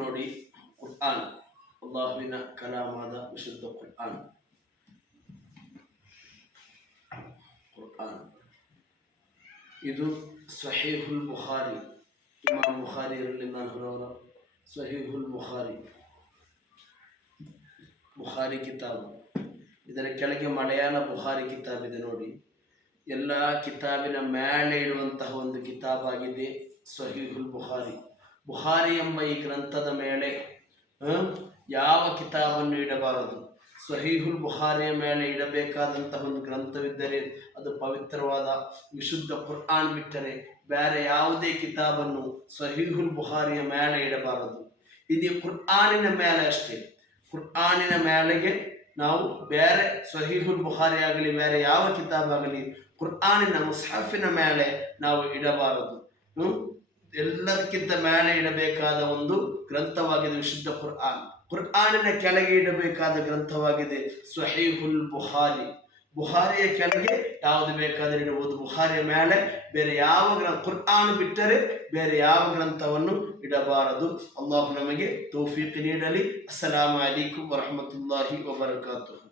ನೋಡಿ ಕುರ್ಆನ್, ಅಲ್ಲಾಹುವಿನ ಕಲಾಮಾದ ವಿಶುದ್ಧ ಕುರ್ಆನ್. ಇದು ಸ್ವಹೀಹುಲ್ ಬುಖಾರಿ, ಇಮಾಮ್ ಬುಖಾರಿ ರಲಿಯಲ್ಲಾಹು ಸ್ವಹೀಹುಲ್ ಬುಖಾರಿ ಕಿತಾಬ್. ಇದರ ಕೆಳಗೆ ಮಲಯಾಳ ಬುಖಾರಿ ಕಿತಾಬ್ ಇದೆ ನೋಡಿ. ಎಲ್ಲ ಕಿತಾಬಿನ ಮೇಲೆ ಇಡುವಂತಹ ಒಂದು ಕಿತಾಬ್ ಆಗಿದೆ ಸ್ವಹೀಹುಲ್ ಬುಖಾರಿ. ಬುಖಾರಿ ಎಂಬ ಈ ಗ್ರಂಥದ ಮೇಲೆ ಯಾವ ಕಿತಾಬನ್ನು ಇಡಬಾರದು. ಸ್ವಹೀಹುಲ್ ಬುಖಾರಿಯ ಮೇಲೆ ಇಡಬೇಕಾದಂತಹ ಒಂದು ಗ್ರಂಥವಿದ್ದರೆ ಅದು ಪವಿತ್ರವಾದ ವಿಶುದ್ಧ ಕುರ್ಆನ್ ಬಿಟ್ಟರೆ ಬೇರೆ ಯಾವುದೇ ಕಿತಾಬನ್ನು ಸ್ವಹೀಹುಲ್ ಬುಖಾರಿಯ ಮೇಲೆ ಇಡಬಾರದು. ಇದು ಕುರ್ಆನಿನ ಮೇಲೆ ಅಷ್ಟೇ. ಕುರ್ಆನಿನ ಮೇಲೆಗೆ ನಾವು ಬೇರೆ ಸ್ವಹೀಹುಲ್ ಬುಖಾರಿ ಆಗಲಿ ಬೇರೆ ಯಾವ ಕಿತಾಬ್ ಆಗಲಿ ಕುರ್ಆನಿನ ಮುಸ್ಹಫಿನ ಮೇಲೆ ನಾವು ಇಡಬಾರದು. ಎಲ್ಲದಕ್ಕಿಂತ ಮೇಲೆ ಇಡಬೇಕಾದ ಒಂದು ಗ್ರಂಥವಾಗಿದೆ ವಿಶುದ್ಧ ಕುರ್ಆನ್. ಕುರ್ಆನಿನ ಕೆಳಗೆ ಇಡಬೇಕಾದ ಗ್ರಂಥವಾಗಿದೆ ಸ್ವಹೀಹುಲ್ ಬುಖಾರಿ. ಬುಖಾರಿಯ ಕೆಳಗೆ ಯಾವುದು ಬೇಕಾದರೆ ಇಡಬಹುದು. ಬುಖಾರಿಯ ಮೇಲೆ ಬೇರೆ ಯಾವ ಕುರ್ಆನ್ ಬಿಟ್ಟರೆ ಬೇರೆ ಯಾವ ಗ್ರಂಥವನ್ನು ಇಡಬಾರದು. ಅಲ್ಲಾಹು ನಮಗೆ ತೌಫೀಕ್ ನೀಡಲಿ. ಅಸ್ಸಲಾಮು ಅಲೈಕುಂ ವರಹಮತುಲ್ಲಾಹಿ ವಬರಕಾತುಹು.